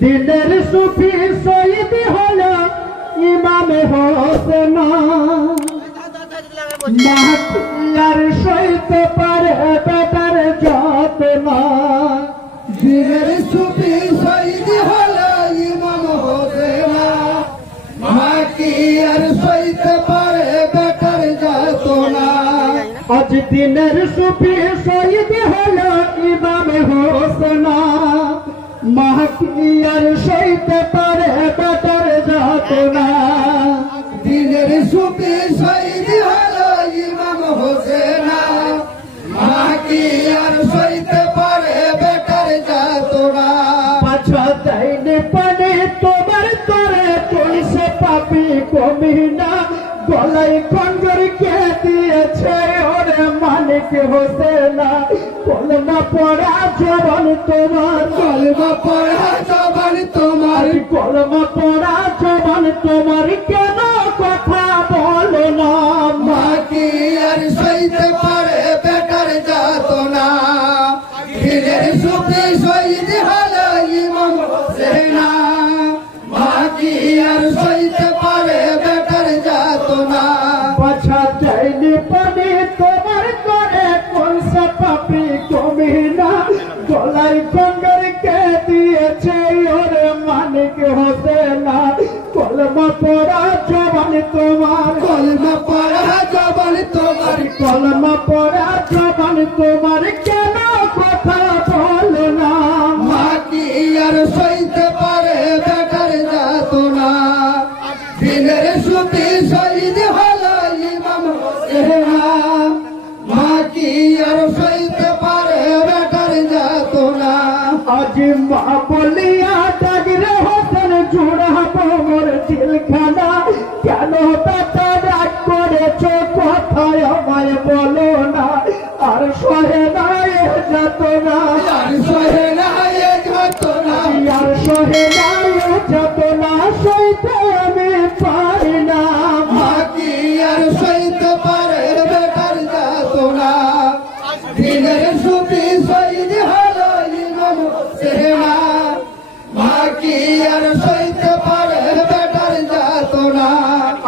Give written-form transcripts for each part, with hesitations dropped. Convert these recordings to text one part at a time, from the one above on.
দিনের সুফি শহীদ হলো ইমাম হোসেন মাহফিলার সইতে পারে বেটার যতনা দিনের সুফি শহীদ হলো ইমাম হোসেন মাহফিলার সইতে পারে বেটার যতনা আজ দিনের সুফি শহীদ হলো ইমাম হোসেন মাহফিলার সইতে পারে বেটার যতনা দিনের সুফি শহীদ হলো ইমাম হোসেন মাহফিলার সইতে পারে বেটার যতনা পাছা দেয়নি পানে তোমার তরে পুলিশে পাপি কমিনা গলায় খঞ্জর কে দিয়েছে ওরে মালিক হোসেনা কলমা পড়া জবান তোমার কলমা পড়া জবান তোমার কলমা পড়া জবান তোমার কেন কথা বলো না মাহফিলার সইতে পারে বেটার যতনা দিনের সুফি শহীদ হলো ইমাম হোসেন মাহফিলার সইতে পারে বেটার যতনা পাছা দেয়নি পানে তোমার করে কোন সে পাপি কমিনা গলায় খঞ্জর কে দিয়েছে ওরে মালিক হোসেনা কলমা পড়া জবান তোমার কলমা পড়া জবান তোমার কলমা পড়া জবান তোমার কেন কথা বলো না মাহফিলার সইতে পারে বেটার যতনা দিনের সুফি শহীদ হলো ইমাম হোসেন মাহফিলার সইতে পারে বেটার যতনা আজ মা বলিয়া ডাগরে হোসেন জুড়াবো মোর দিলখানা কেন বেটা রাগ করেছ কথায় আমায় বলো না আর সহে না এ যাতনা আর সহে না এ যতনা আর সহে না এ যাতনা সইতে আমি পারি না মাহফিলার সইতে পারে বেটার যতনা দিনের সুফি শহীদ হলো ইমাম হোসেন মাহফিলার সইতে পারে বেটার যতনা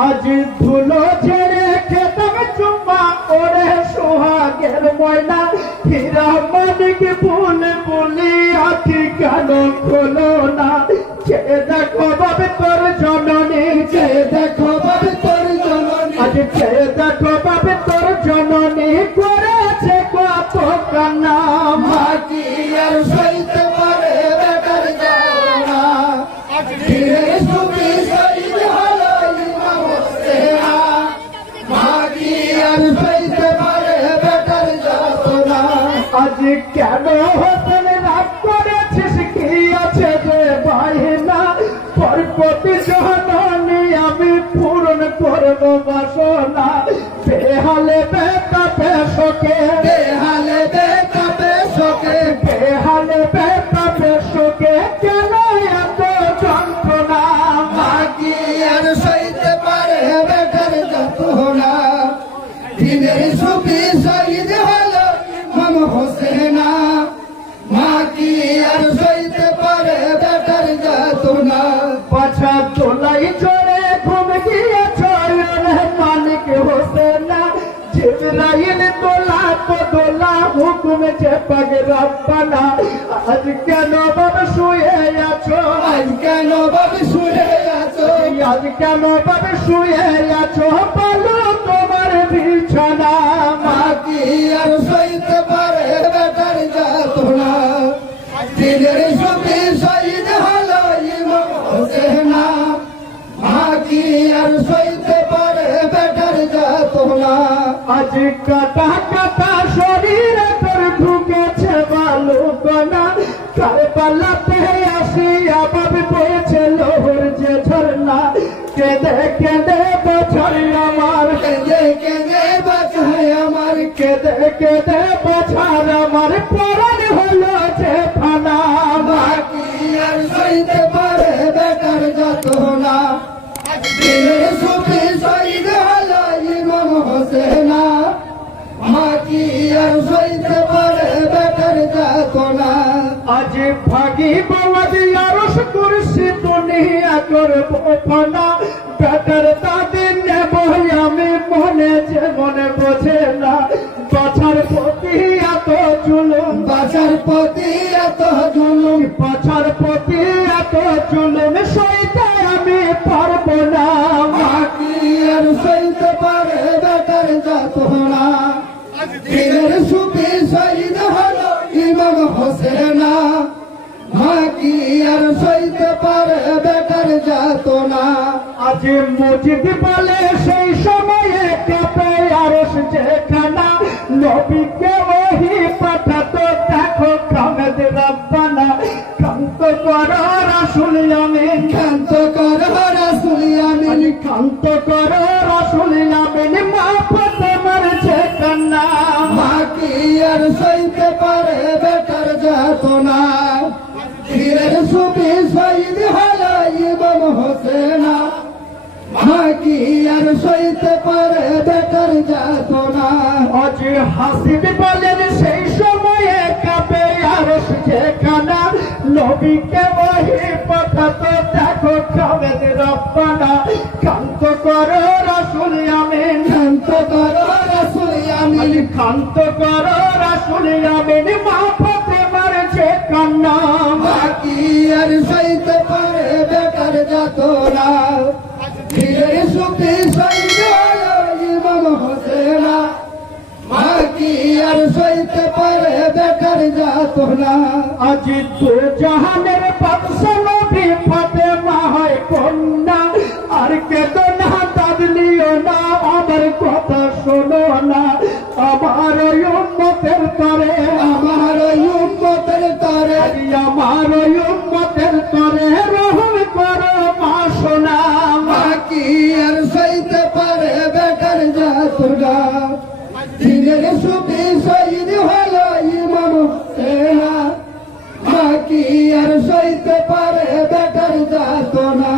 আজ ধুলো ছেড়ে খেতাম চুম্মা ওরে সোহাগের ময়না হীরা মানিক বলে বলি আখি কেন খোলো না কে দেখো বাবে তোর জননী কে দেখো বাবে তোর জননী আজ কে দেখো বাবে তোর জননী করেছে কত কান্না মাহফিলার সইতে পারে বেটার যতনা দিনের সুফি শহীদ হলো ইমাম হোসেন মাহফিলার সইতে পারে বেটার যতনা আজ কেন হোসেন রাগ করেছিস কি আছে যে বাহিনা পরপতি জননী আমি পূরণ করব বাসনা বেহালে বেটা বেশকে বেহালে বেটা বেশকে বেহালে বেটা বেশকে কেন এত যন্ত্রণা মাহফিলার সইতে পারে বেটার যতনা দিনের সুফি শহীদ হলো ইমাম হোসেন মাহফিলার সইতে পারে বেটার যতনা পাছা তোলাই চড়ে ঘুম গিয়েছ মালিক হোসেনা জিবরাইল তোলা তো দোলা হুকুম যে পাগ রব্বানা আজ কেন বাবা শুয়ে আছো আজ কেন বাবা শুয়ে আছো আজ কেন বাবা শুয়ে আছো বলো তোমার বিছানা মাহফিলার সইতে পারে বেটার যতনা দিনের সুফি শহীদ হলো ইমাম হোসেন মাহফিলার সইতে পারে বেটার যতনা আজ কাটা কাটা শরীরে তোর ঢুকেছে বালু কণা কারবালাতে আসিয়া বাবি বয়েছে লোহর যে ঝরনা কেঁদে কেঁদে বছর আমার কেঁদে কেঁদে বাঁচায় আমার কেঁদে কেঁদে বছর আমার পরাণ হলো যে ফানা মাহফিলার সইতে পারে বেটার যতনা দিনের সুফি শহীদ হলো ইমাম হোসেন মাহফিলার সইতে পারে বেটার যতনা আজ ভাগি বাবা দিয়ার করবো ফানা বেটার দাদি নেব আমি মনে যে মনে বোঝে না বাছার প্রতি এত জুলুম বাঁচার প্রতি এত জুলুম বাছার প্রতি এত জুলুম সইতে আমি পারবো না বাকি আর সইতে পারে বেটার যাতনা দিনের সুখে শহীদ হলো ইমাম হোসেনা বাকি আর সইতে পারে বেটার যাতনা আজ মসজিদ বলে সেই সময়ে কাপে আরশ যেখানা নবীকে ওহি পাঠাতো দেখো খামেদ রব্বানা কান্ত কর রাসূল আমিন শান্ত কর রাসূল আমিন কান্ত কর রাসূল আমিন মা ফাতেমার যেখানা বাকি আর সইতে পারে বেটার যাতনা দিনের সুখে শহীদ হলো ইমাম হোসেনা বাকি আর সইতে পারে বেটার যাতনা আজ হাসিব বলেন সেই সময়ে কাপে আরশ যেখানা নবীকে ওহি পাঠাতো দেখো খামেদ রব্বানা কান্ত কর রাসূল আমিন শান্ত কর রাসূল আমিন কান্ত কর রাসূল আমিন মা ফাতেমার যেখানা বাকি আর সইতে পারে বেটার যাতনা দিনের সুখে শহীদ হলো ইমাম হোসেনা বাকি আর সইতে পারে বেটার যাতনা আজ তো জাহানের বাদশা নবী ফাতেমা হয় কন্যা আর কেঁদো না কাঁদলিও না আমার কথা শোনো না আমার ওই উম্মতের তরে আমার উম্মতের তরে আমার ওই উম্মতের তরে রহম করো মা সোনা বাকি আর সইতে পারে বেটার যাতনা দিনের সুখে শহীদ হলো ইমাম হোসেনা বাকি আর সইতে পারে বেটার যাতনা